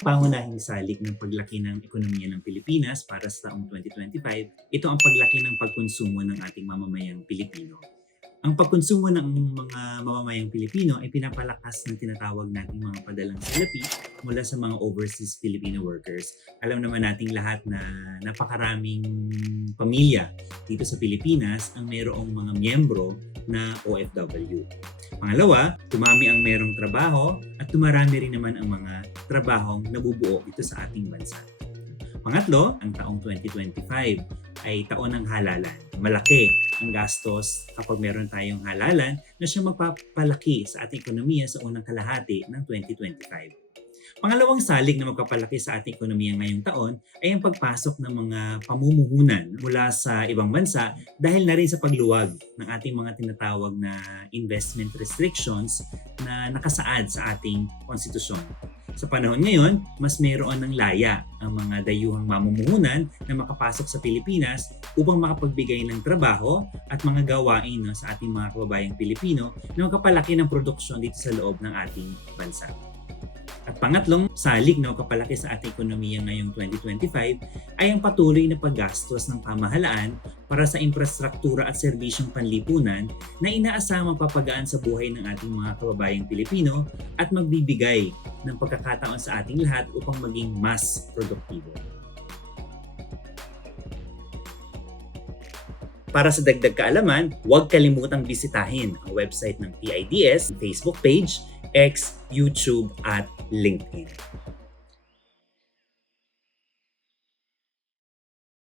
pangunahing salik ng paglaki ng ekonomiya ng Pilipinas para sa taong 2025, ito ang paglaki ng pagkonsumo ng ating mamamayang Pilipino. Ang pagkonsumo ng mga mamamayang Pilipino ay pinapalakas ng tinatawag nating mga padalang salapi mula sa mga overseas Filipino workers. Alam naman nating lahat na napakaraming pamilya dito sa Pilipinas ang mayroong mga miyembro na OFW. Pangalawa, tumami ang merong trabaho at tumarami rin naman ang mga trabahong nabubuo dito sa ating bansa. Pangatlo, ang taong 2025 ay taon ng halalan. Malaki ang gastos kapag meron tayong halalan na siya magpapalaki sa ating ekonomiya sa unang kalahati ng 2025. Pangalawang salig na magpapalaki sa ating ekonomiya ngayong taon ay ang pagpasok ng mga pamumuhunan mula sa ibang bansa dahil na rin sa pagluwag ng ating mga tinatawag na investment restrictions na nakasaad sa ating konstitusyon. Sa panahon ngayon, mas mayroon ng laya ang mga dayuhang mamumuhunan na makapasok sa Pilipinas upang makapagbigay ng trabaho at mga gawain no, sa ating mga kababayang Pilipino na magkapalaki ng produksyon dito sa loob ng ating bansa. At pangatlong salig na kapalaki sa ating ekonomiya ngayong 2025 ay ang patuloy na paggastos ng pamahalaan para sa infrastruktura at serbisyong panlipunan na inaasama papagaan sa buhay ng ating mga kababayang Pilipino at magbibigay ng pagkakataon sa ating lahat upang maging mas produktibo. Para sa dagdag kaalaman, huwag kalimutang bisitahin ang website ng PIDS, Facebook page, X, YouTube at LinkedIn.